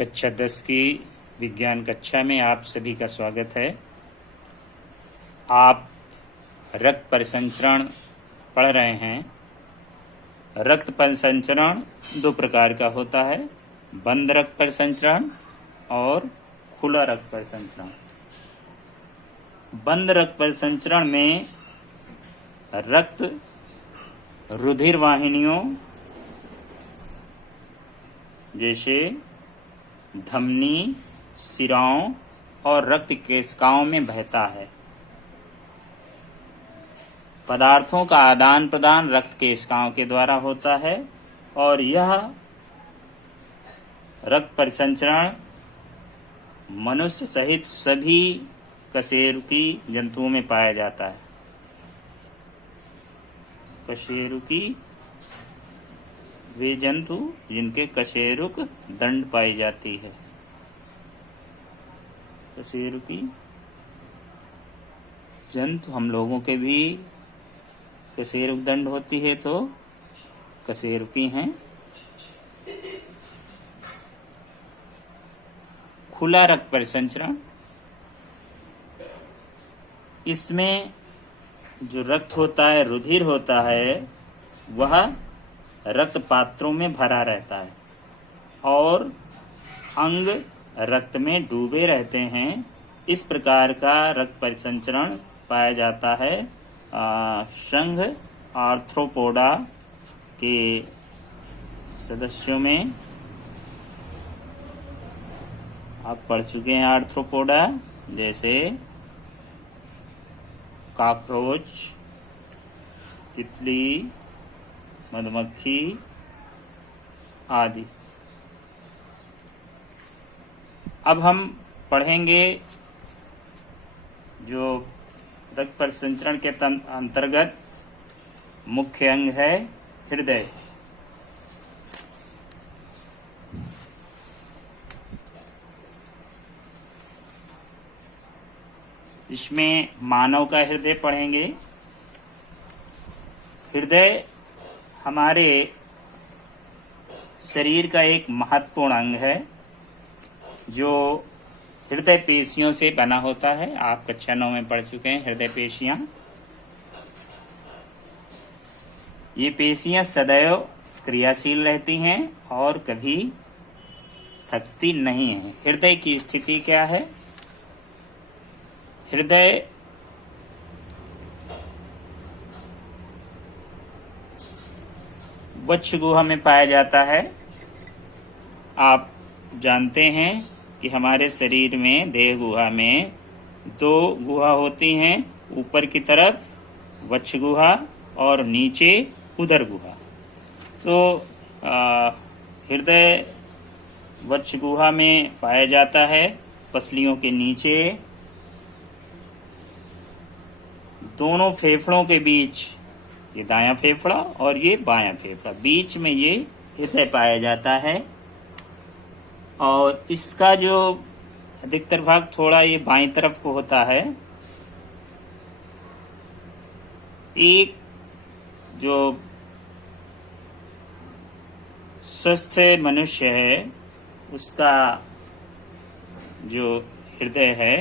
कक्षा 10 की विज्ञान कक्षा में आप सभी का स्वागत है। आप रक्त परिसंचरण पढ़ रहे हैं। रक्त परिसंचरण दो प्रकार का होता है, बंद रक्त परिसंचरण और खुला रक्त परिसंचरण। बंद रक्त परिसंचरण में रक्त रुधिर वाहिनियों जैसे धमनी, शिराओं और रक्त केशिकाओं में बहता है। पदार्थों का आदान प्रदान रक्त केशिकाओं के द्वारा होता है और यह रक्त परिसंचरण मनुष्य सहित सभी कशेरुकी जंतुओं में पाया जाता है। कशेरुकी वे जंतु जिनके कशेरुक दंड पाई जाती है। कशेरुकी जंतु हम लोगों के भी कशेरुक दंड होती है तो कशेरुकी हैं। खुला रक्त परिसंचरण, इसमें जो रक्त होता है, रुधिर होता है, वह रक्त पात्रों में भरा रहता है और अंग रक्त में डूबे रहते हैं। इस प्रकार का रक्त परिसंचरण पाया जाता है संघ आर्थ्रोपोडा के सदस्यों में। आप पढ़ चुके हैं आर्थ्रोपोडा, जैसे कॉकरोच, तितली, मधुमक्खी आदि। अब हम पढ़ेंगे जो रक्त परिसंचरण के अंतर्गत मुख्य अंग है हृदय। इसमें मानव का हृदय पढ़ेंगे। हृदय हमारे शरीर का एक महत्वपूर्ण अंग है जो हृदय पेशियों से बना होता है। आप कक्षा 9 में पढ़ चुके हैं हृदय पेशियां। ये पेशियां सदैव क्रियाशील रहती हैं और कभी थकती नहीं हैं। हृदय की स्थिति क्या है? हृदय वक्ष गुहा में पाया जाता है। आप जानते हैं कि हमारे शरीर में, देह गुहा में दो गुहा होती हैं, ऊपर की तरफ वक्ष गुहा और नीचे उदर गुहा। तो हृदय वक्ष गुहा में पाया जाता है, पसलियों के नीचे। दोनों फेफड़ों के बीच, ये दायां फेफड़ा और ये बायां फेफड़ा, बीच में ये हृदय पाया जाता है। और इसका जो अधिकतर भाग थोड़ा ये बाईं तरफ को होता है। एक जो स्वस्थ मनुष्य है उसका जो हृदय है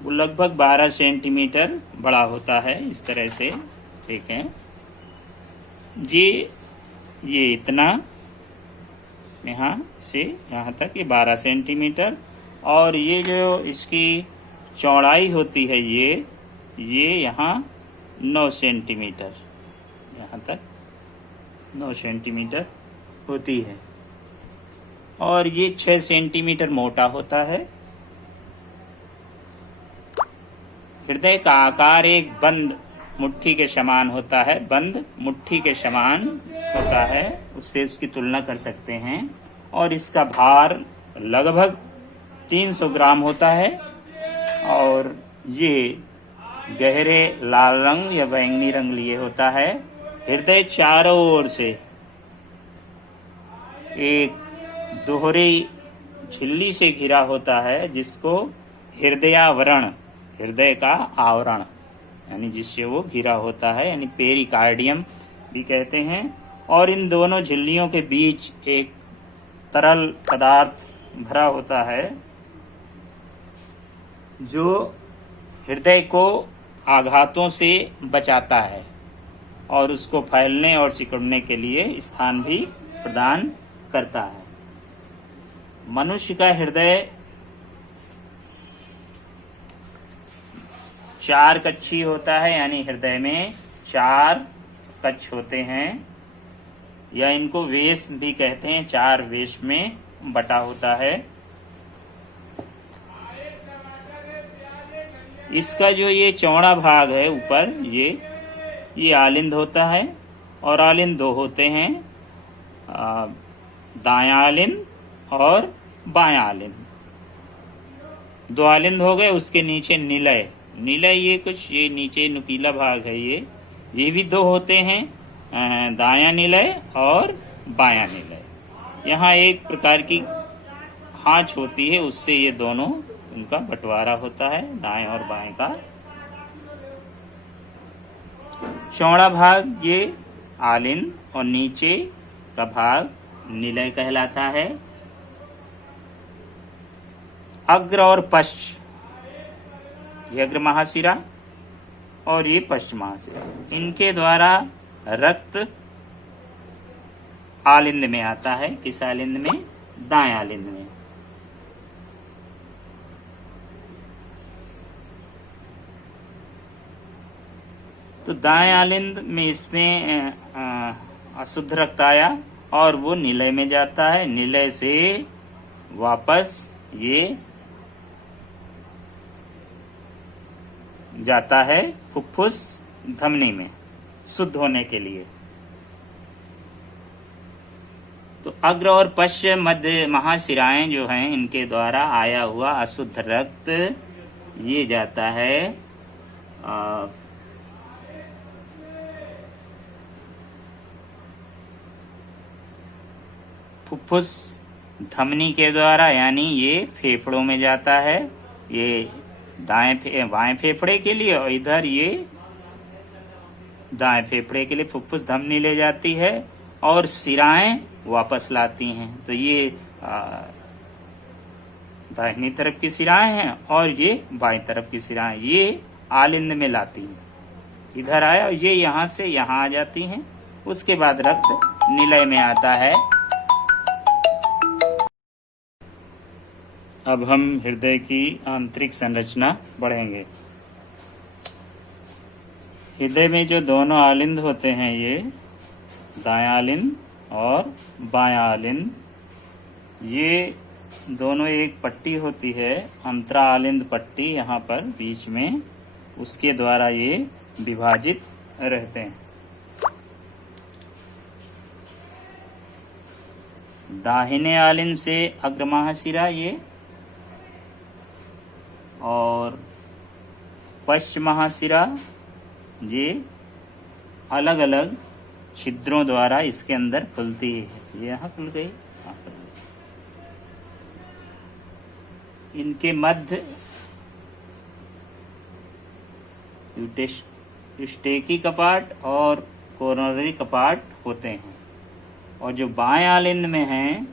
वो लगभग 12 सेंटीमीटर बड़ा होता है, इस तरह से। ठीक है, ये इतना, यहाँ से यहाँ तक ये 12 सेंटीमीटर। और ये जो इसकी चौड़ाई होती है ये यहाँ 9 सेंटीमीटर, यहाँ तक 9 सेंटीमीटर होती है। और ये 6 सेंटीमीटर मोटा होता है। हृदय का आकार एक बंद मुट्ठी के समान होता है, बंद मुट्ठी के समान होता है, उससे इसकी तुलना कर सकते हैं। और इसका भार लगभग 300 ग्राम होता है। और ये गहरे लाल रंग या बैंगनी रंग लिए होता है। हृदय चारों ओर से एक दोहरी झिल्ली से घिरा होता है, जिसको हृदयावरण, हृदय का आवरण यानी जिससे वो घिरा होता है, यानी पेरिकार्डियम भी कहते हैं। और इन दोनों झिल्लियों के बीच एक तरल पदार्थ भरा होता है जो हृदय को आघातों से बचाता है और उसको फैलने और सिकुड़ने के लिए स्थान भी प्रदान करता है। मनुष्य का हृदय 4 कक्षी होता है, यानी हृदय में 4 कक्ष होते हैं, या इनको वेश भी कहते हैं। 4 वेश में बटा होता है। इसका जो ये चौड़ा भाग है ऊपर, ये आलिंद होता है, और आलिंद 2 होते हैं, दायां आलिंद और बायां आलिंद। 2 आलिंद हो गए। उसके नीचे निलय, ये नीचे नुकीला भाग है, ये भी 2 होते हैं, दायां निलय और बायां निलय। यहाँ एक प्रकार की खांच होती है, उससे ये दोनों उनका बंटवारा होता है, दाएं और बाएं का। चौड़ा भाग ये आलिंद और नीचे का भाग निलय कहलाता है। अग्र और पश्च, ये अग्र महाशिरा और ये पश्च महाशिरा, इनके द्वारा रक्त आलिंद में आता है। किस आलिंद में? दाएं आलिंद में। तो दाएं आलिंद में इसमें अशुद्ध रक्त आया और वो निलय में जाता है। निलय से वापस ये जाता है फुफ्फुस धमनी में शुद्ध होने के लिए। तो अग्र और पश्च मध्य महाशिराएं जो हैं, इनके द्वारा आया हुआ अशुद्ध रक्त ये जाता है फुफ्फुस धमनी के द्वारा, यानी ये फेफड़ों में जाता है। ये बाएं फेफड़े के लिए, और इधर ये दाएं फेफड़े के लिए फुफ्फुस धमनी ले जाती है और शिराएं वापस लाती हैं। तो ये दाहिनी तरफ की शिराएं हैं और ये बाएं तरफ की शिराएं, ये आलिंद में लाती हैं। इधर आया और ये यहाँ से यहाँ आ जाती हैं। उसके बाद रक्त निलय में आता है। अब हम हृदय की आंतरिक संरचना पढ़ेंगे। हृदय में जो दोनों आलिंद होते हैं, ये दायां आलिंद और बायां आलिंद, ये दोनों एक पट्टी होती है, अंतरा आलिंद पट्टी, यहाँ पर बीच में, उसके द्वारा ये विभाजित रहते हैं। दाहिने आलिंद से अग्र महाशिरा ये, और पश्च महाशिरा ये अलग अलग छिद्रों द्वारा इसके अंदर खुलती है। ये यहाँ खुल गई, यहाँ खुल गई। इनके मध्य स्टेकी कपाट और कोरोनरी कपाट होते हैं। और जो बाएं आलिंद में हैं,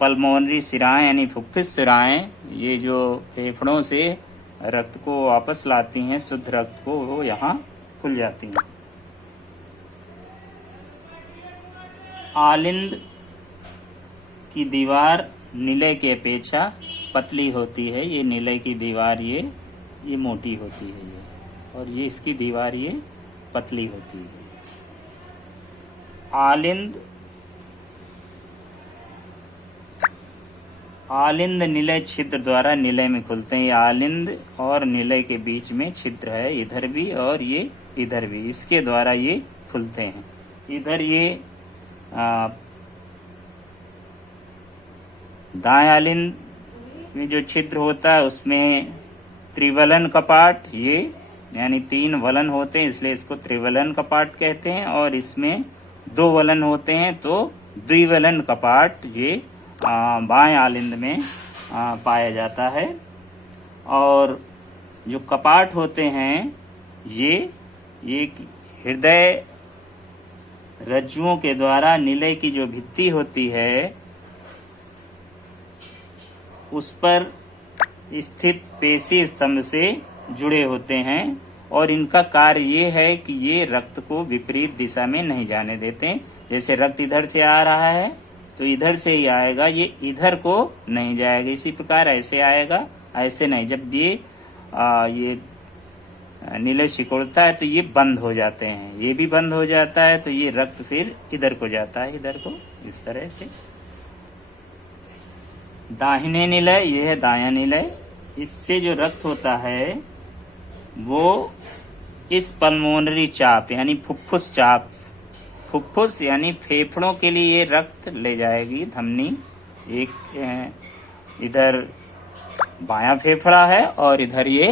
पल्मोनरी शिराएं यानी फुफ्फुस शिराएं, ये जो फेफड़ों से रक्त को वापस लाती हैं, शुद्ध रक्त को, वो यहाँ खुल जाती हैं। आलिंद की दीवार निलय की अपेक्षा पतली होती है। ये निलय की दीवार ये मोटी होती है, ये, और ये इसकी दीवार ये पतली होती है। आलिंद निलय छिद्र द्वारा निलय में खुलते हैं। ये आलिंद और निलय के बीच में छिद्र है, इधर भी और ये इधर भी, इसके द्वारा ये खुलते हैं। इधर ये दाएं आलिंद में जो छिद्र होता है उसमें त्रिवलन कपाट, ये यानी 3 वलन होते हैं, इसलिए इसको त्रिवलन कपाट कहते हैं। और इसमें 2 वलन होते हैं, तो द्विवलन कपाट ये बाएं आलिंद में पाया जाता है। और जो कपाट होते हैं ये हृदय रज्जुओं के द्वारा निलय की जो भित्ति होती है उस पर स्थित पेशी स्तंभ से जुड़े होते हैं और इनका कार्य ये है कि ये रक्त को विपरीत दिशा में नहीं जाने देते। जैसे रक्त इधर से आ रहा है तो इधर से ही आएगा, ये इधर को नहीं जाएगा। इसी प्रकार ऐसे आएगा, ऐसे नहीं। जब ये नीले सिकुड़ता है तो ये बंद हो जाते हैं, ये भी बंद हो जाता है, तो ये रक्त फिर इधर को जाता है, इधर को, इस तरह से। दाहिने निलय, ये है दायां निलय। इससे जो रक्त होता है वो इस पल्मोनरी चाप यानी फुफ्फुस चाप, फुफ्फुस यानी फेफड़ों के लिए ये रक्त ले जाएगी धमनी। एक इधर बायां फेफड़ा है और इधर ये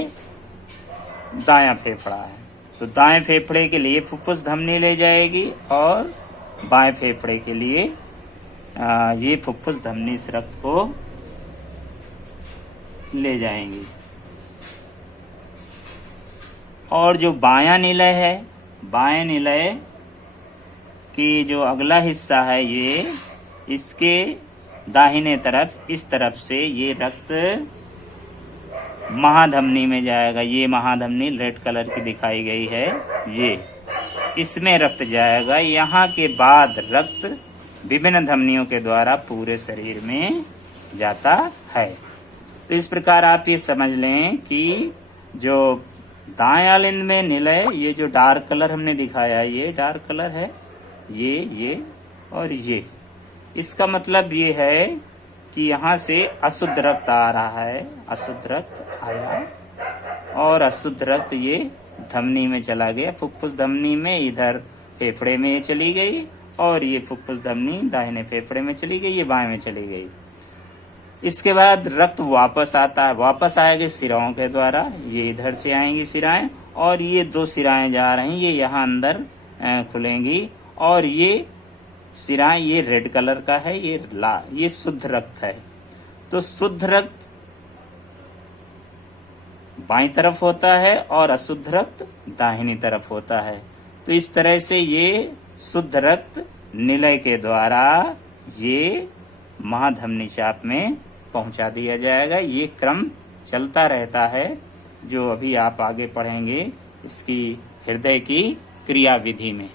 दायां फेफड़ा है, तो दाएं फेफड़े के लिए फुफ्फुस धमनी ले जाएगी और बाएं फेफड़े के लिए ये फुफ्फुस धमनी इस रक्त को ले जाएंगी। और जो बायां निलय है, बाएं निलय की जो अगला हिस्सा है ये, इसके दाहिने तरफ इस तरफ से ये रक्त महाधमनी में जाएगा। ये महाधमनी रेड कलर की दिखाई गई है, ये इसमें रक्त जाएगा। यहाँ के बाद रक्त विभिन्न धमनियों के द्वारा पूरे शरीर में जाता है। तो इस प्रकार आप ये समझ लें कि जो दायां लिंग में निलय, ये जो डार्क कलर हमने दिखाया, ये डार्क कलर है, ये और ये, इसका मतलब ये है कि यहाँ से अशुद्ध रक्त आ रहा है, अशुद्ध रक्त आया और अशुद्ध रक्त ये धमनी में चला गया, फुफ्फुस धमनी में, इधर फेफड़े में ये चली गई और ये फुफ्फुस धमनी दाहिने फेफड़े में चली गई, ये बाएं में चली गई। इसके बाद रक्त वापस आता है, वापस आएगी सिराओं के द्वारा, ये इधर से आएंगी सिराएं और ये दो सिराएं जा रही, ये यहाँ अंदर खुलेंगी और ये सिराएं, ये रेड कलर का है, ये शुद्ध रक्त है। तो शुद्ध रक्त बाईं तरफ होता है और अशुद्ध रक्त दाहिनी तरफ होता है। तो इस तरह से ये शुद्ध रक्त निलय के द्वारा ये महाधमनी चाप में पहुंचा दिया जाएगा। ये क्रम चलता रहता है, जो अभी आप आगे पढ़ेंगे इसकी हृदय की क्रिया विधि में।